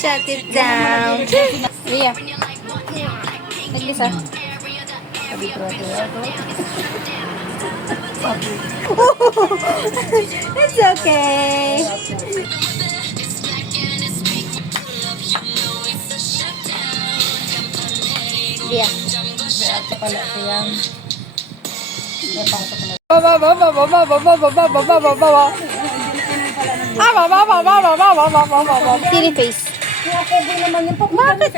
Shut it down. Ria. Naglisa. It's okay. Ria. Pala siyang silly face. Bakit?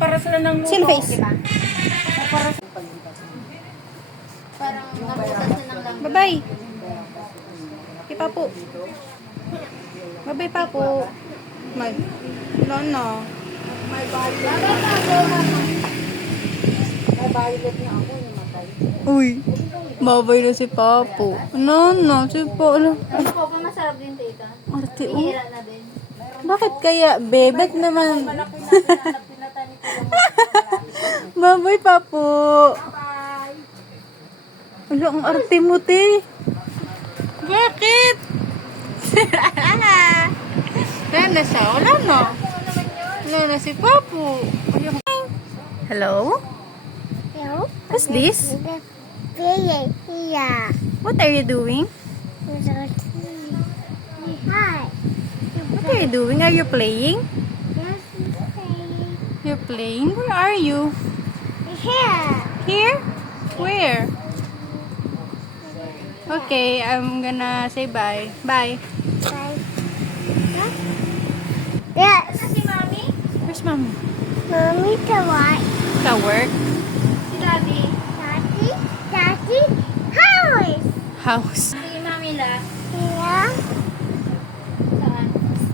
Para sila ng lulo. Silly face. Parang nabutas na ng lang. Bye-bye. Kay Papu. Bye-bye, Papu. May. No, no. May violet na ako yung matay. Uy. Babay na si Papu. No, no. Si Papu. Ano po, masarap din tita. Arte, oh. Hihira na din. Bakit kaya, bebet naman? Malaki na pinatani ko yung Babay, Papu. bye. Wala, ang arte mo, te. Bakit? Wala na siya. Wala na. Wala na si Papu. Hello? Hello? What's this? Yeah. What are you doing? Hi. What are you doing? Are you playing? Yes, You're playing? Where are you? here. Here? Where? Okay, I'm gonna say bye. Bye. Bye. Yes. Si Mommy? Where's Mommy? Mommy to what? Sa work? Si Daddy. Daddy? House. House. Si Mommy la. Yeah. Saan?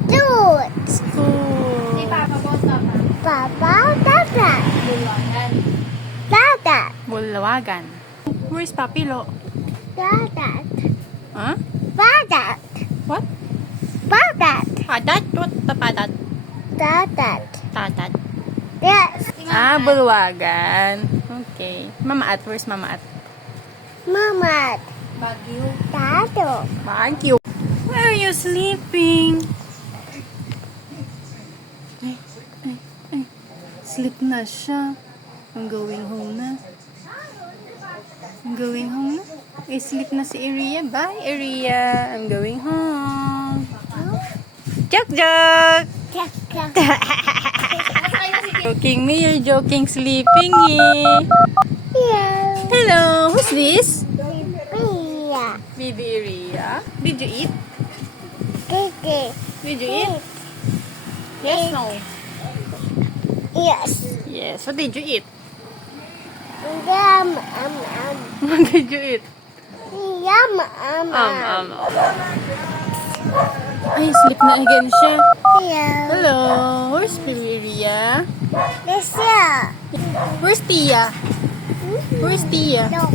Dude. Si School. Papa, boss Papa. Papa, Dada. Bulwangan. Dada. Bulawagan. Where's Papilo? Dada. Huh? Dada. What? Dada. Padat? What the padat? Dada. Tatat. Yes. Ah, Bulawagan. Okay. Mama At. Where's Mama At? Mama. Baguio. Dado. Baguio. Where are you sleeping? Ay. Sleep na siya. I'm going home na. I'm going home na. Ay, sleep na si Iria. Bye, Iria. I'm going home. Jok, jok. Joking me, you're joking sleeping eh. Yeah. Hello, who's this? Yeah. Baby Iria. Did you eat? Didi. Did you eat? Yes, no? Yes. Yes. What did you eat? Yum. What did you eat? Yum. Ay, sleep na again siya. Yeah. Hello, where's Baby Iria? This year. Where's Tia? Where's Tia? No.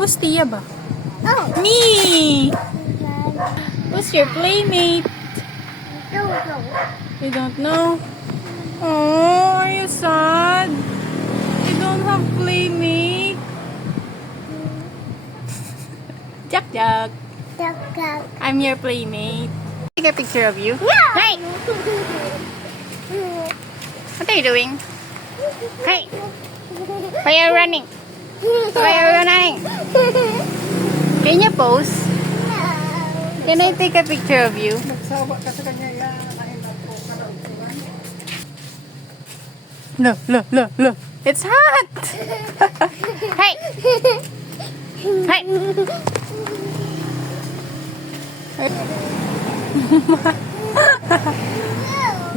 Who's Tia ba? Oh. Me! Who's your playmate? No. You don't know? Oh, are you sad? You don't have playmate? Jack Jack. I'm your playmate. Take a picture of you. Yeah. Hey! What are you doing? Hey! Why are you running? Why are you running? Can you pose? Can I take a picture of you? Nagsawa ka sa kanya yan. Look. It's hot! Hey! Hey!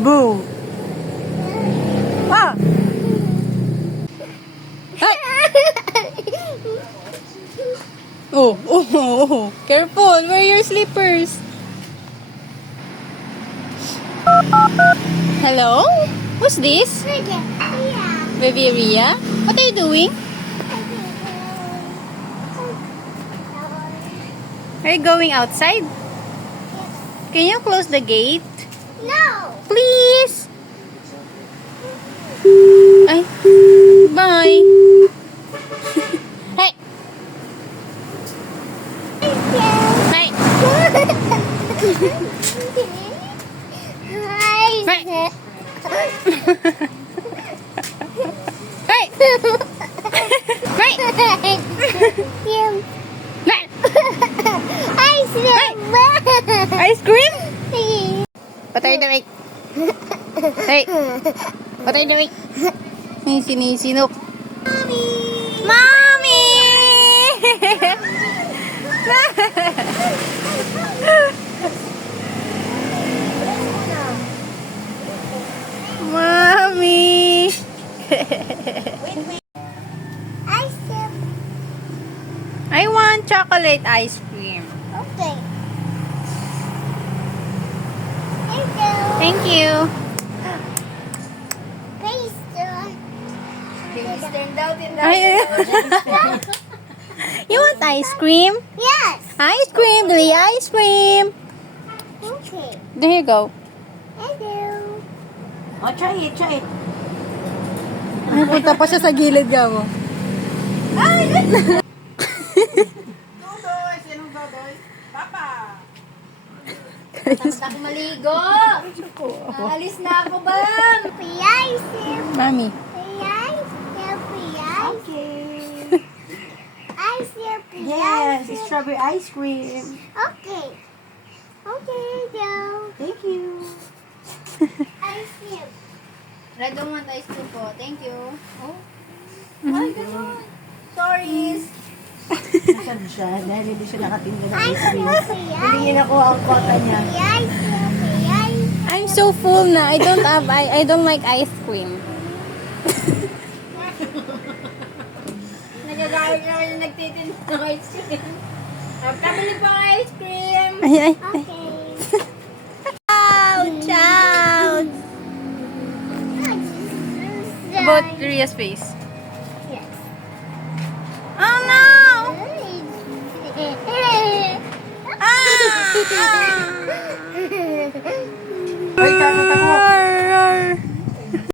Boo! Ah! Oh. Careful, wear your slippers. Hello? Who's this? Baby Ria? What are you doing? Are you going outside? Can you close the gate? No. Please? Ay. Bye. Hey. Hey. Hi. Hey! Hey! Hey! Yum. Hey! Ice cream. Ice cream? Patay na mic. Hey! Patay na mic. May sinisinok. Mommy! Mommy! Ice cream. I want chocolate ice cream. Okay. Thank you. Thank you. Please, Baby stand out in the Ay, you want ice cream? Yes. Ice cream, Billy, ice cream. Okay. There you go. Thank you. Oh, try it, try it. Ay, punta pa siya sa gilid ka mo. Dodoy, sinong Dodoy? Papa! Tapos ako maligo. Alis na ako, bam. Ice cream. Mami. Ice cream. Okay. Ice cream. Yes, strawberry ice cream. Okay. Okay, go. Thank you. Ice cream. I don't want ice cream po. Thank you. Oh. Ay, ganun. Sorry. Nasaan siya? Dahil hindi siya nakatinda ng ice cream. Hindi ako ang kota niya. Ice cream. Ice. I'm so full na. I don't like ice cream. Nagagalit na yung nagtitinda ng ice cream. Kabili pa ang ice cream. Ay, ay. Okay. Ouch! Ouch! About Ria's face. Yes. Oh no! Ah! Wait,